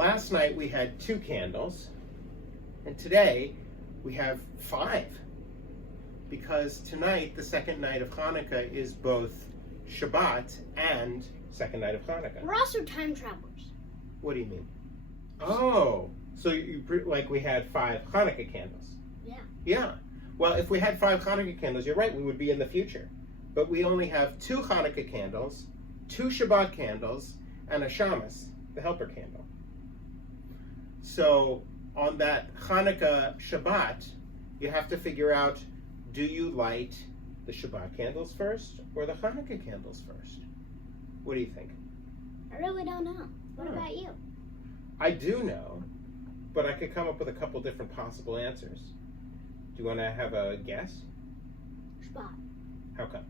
last night we had 2 candles, and today we have 5. Because tonight, the second night of Hanukkah, is both Shabbat and second night of Hanukkah. We're also time travelers. What do you mean? Oh, so like we had 5 Hanukkah candles. Yeah. Yeah. Well, if we had 5 Hanukkah candles, you're right, we would be in the future. But we only have 2 Hanukkah candles, 2 Shabbat candles, and a Shamas, the helper candle. So on that Hanukkah Shabbat, you have to figure out, do you light the Shabbat candles first or the Hanukkah candles first? What do you think? I really don't know. What about you? I do know, but I could come up with a couple different possible answers. Do you want to have a guess? Shabbat. How come?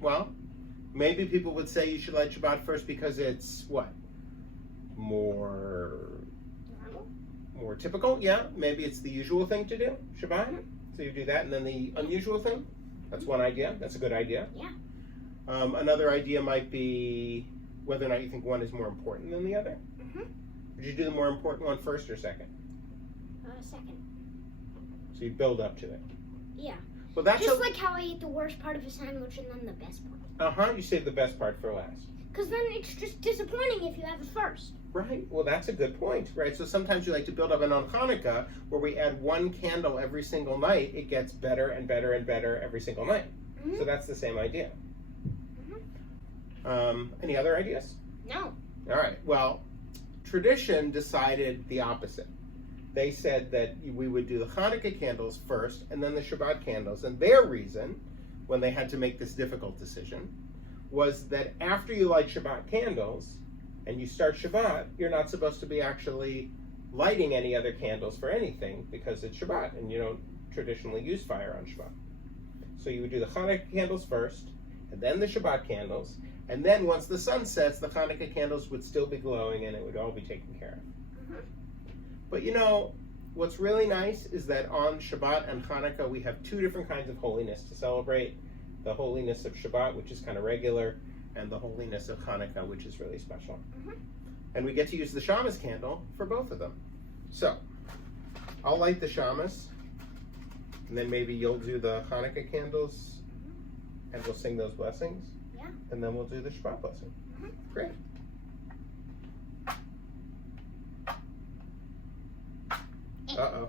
Well, maybe people would say you should light Shabbat first because it's what? More typical? Yeah, maybe it's the usual thing to do, Shabbat. So you do that, and then the unusual thing? That's one idea. That's a good idea. Yeah. Another idea might be whether or not you think one is more important than the other. Would you do the more important one first or second? Second. So you build up to it. Yeah. Well, that's just like how I eat the worst part of a sandwich and then the best part. You save the best part for last. Because then it's just disappointing if you have it first. Right. Well, that's a good point. Right. So sometimes you like to build up, and on Hanukkah, where we add 1 candle every single night, it gets better and better and better every single night. So that's the same idea. Any other ideas? No. All right. Well, tradition decided the opposite. They said that we would do the Hanukkah candles first and then the Shabbat candles. And their reason, when they had to make this difficult decision, was that after you light Shabbat candles and you start Shabbat, you're not supposed to be actually lighting any other candles for anything because it's Shabbat and you don't traditionally use fire on Shabbat. So you would do the Hanukkah candles first and then the Shabbat candles. And then once the sun sets, the Hanukkah candles would still be glowing and it would all be taken care of. But you know, what's really nice is that on Shabbat and Hanukkah, we have 2 different kinds of holiness to celebrate. The holiness of Shabbat, which is kind of regular, and the holiness of Hanukkah, which is really special. And we get to use the Shamas candle for both of them. So, I'll light the Shamas, and then maybe you'll do the Hanukkah candles, and we'll sing those blessings. Yeah. And then we'll do the Shabbat blessing. Great. Uh-oh.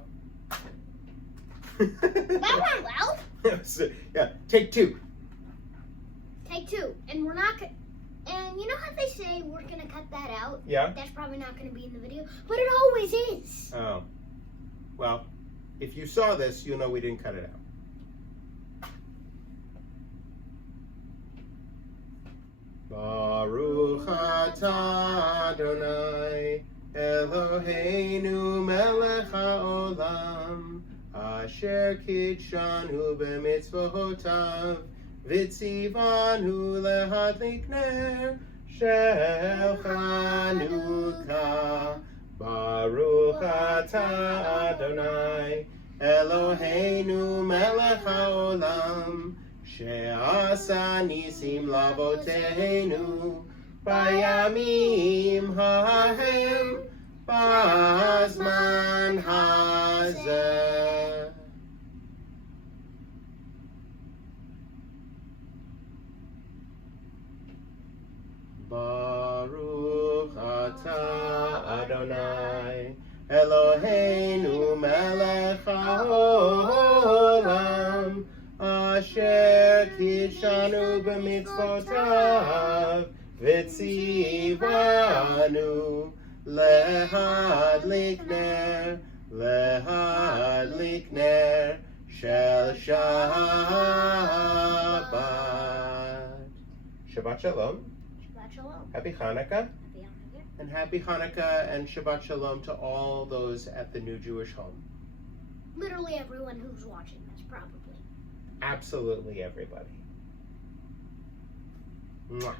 That went well. Yeah, take 2. Take 2. And we're not gonna... And you know how they say we're going to cut that out? Yeah. That's probably not going to be in the video. But it always is. Oh. Well, if you saw this, you'll know we didn't cut it out. Baruch atah Adonai Eloheinu melech haolam asher kitshanu b'mitzvotav v'tzivanu lehadlik ner shel Chanukah. Baruch atah Adonai Eloheinu melech haolam she'asa nisim lavoteinu Bayamim hahem bazman hazeh. Baruch atah Adonai Eloheinu melech haolam asher kitshanu b'mitzvotav v'tzivanu lehadlik ner shel Shabbat. Shabbat Shalom. Shabbat Shalom. Happy Hanukkah. Happy Hanukkah. And happy Hanukkah and Shabbat Shalom to all those at the New Jewish Home. Literally everyone who's watching this, probably. Absolutely everybody. Mwah.